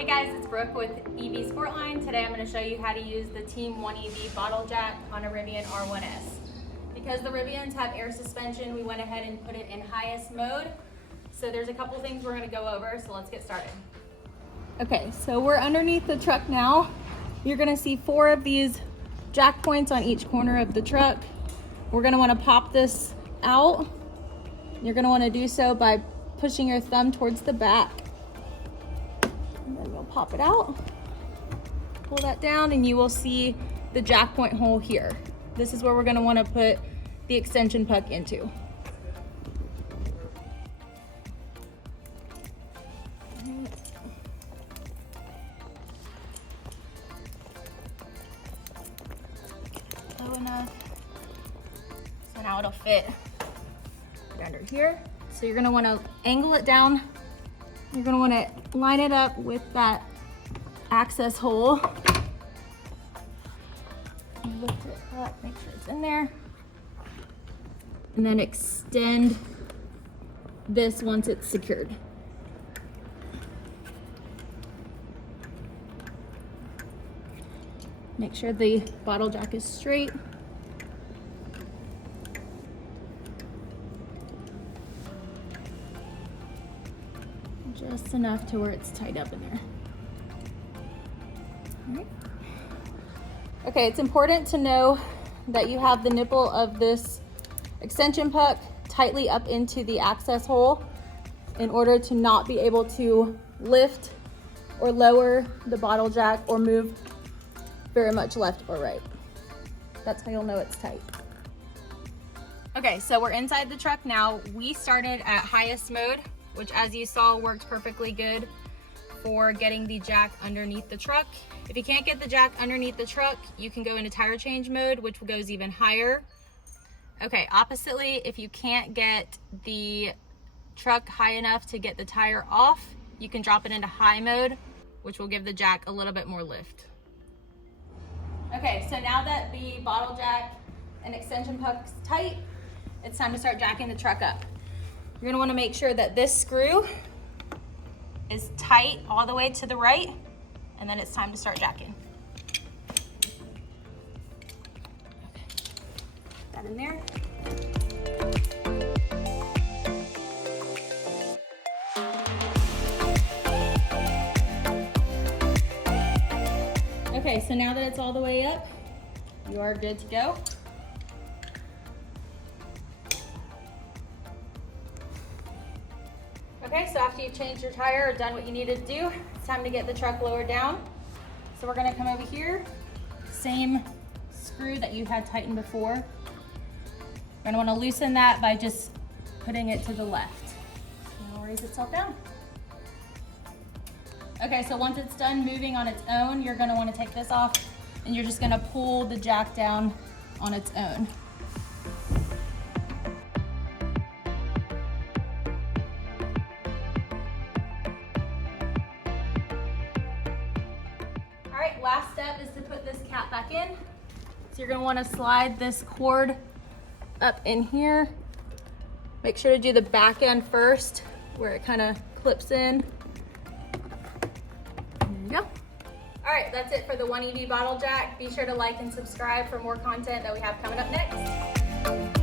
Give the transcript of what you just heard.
Hey guys, it's Brooke with EV Sportline. Today I'm going to show you how to use the Team 1 EV bottle jack on a Rivian R1S. Because the Rivians have air suspension, we went ahead and put it in highest mode. So there's a couple things we're going to go over, so let's get started. Okay, so we're underneath the truck now. You're going to see 4 of these jack points on each corner of the truck. We're going to want to pop this out. You're going to want to do so by pushing your thumb towards the back. And then you'll pop it out, pull that down, and you will see the jack point hole here. This is where we're going to want to put the extension puck into. Low enough. So now it'll fit under here. So you're going to want to angle it down. You're going to want to line it up with that access hole. Lift it up, make sure it's in there. And then extend this once it's secured. Make sure the bottle jack is straight. Just enough to where it's tied up in there. All right. Okay, it's important to know that you have the nipple of this extension puck tightly up into the access hole in order to not be able to lift or lower the bottle jack or move very much left or right. That's how you'll know it's tight. Okay, so we're inside the truck now. We started at highest mode, which as you saw works perfectly good for getting the jack underneath the truck. If you can't get the jack underneath the truck, you can go into tire change mode, which goes even higher. Okay, oppositely, if you can't get the truck high enough to get the tire off, you can drop it into high mode, which will give the jack a little bit more lift. Okay, so now that the bottle jack and extension puck's tight, it's time to start jacking the truck up. You're gonna wanna make sure that this screw is tight all the way to the right, and then it's time to start jacking. Okay. Put that in there. Okay, so now that it's all the way up, you are good to go. Okay, so after you've changed your tire or done what you needed to do, it's time to get the truck lowered down. So we're gonna come over here, same screw that you had tightened before. You're gonna wanna loosen that by just putting it to the left. And it'll raise itself down. Okay, so once it's done moving on its own, you're gonna wanna take this off and you're just gonna pull the jack down on its own. All right, last step is to put this cap back in. So you're gonna wanna slide this cord up in here. Make sure to do the back end first, where it kinda clips in. There you go. All right, that's it for the 1 EV bottle jack. Be sure to like and subscribe for more content that we have coming up next.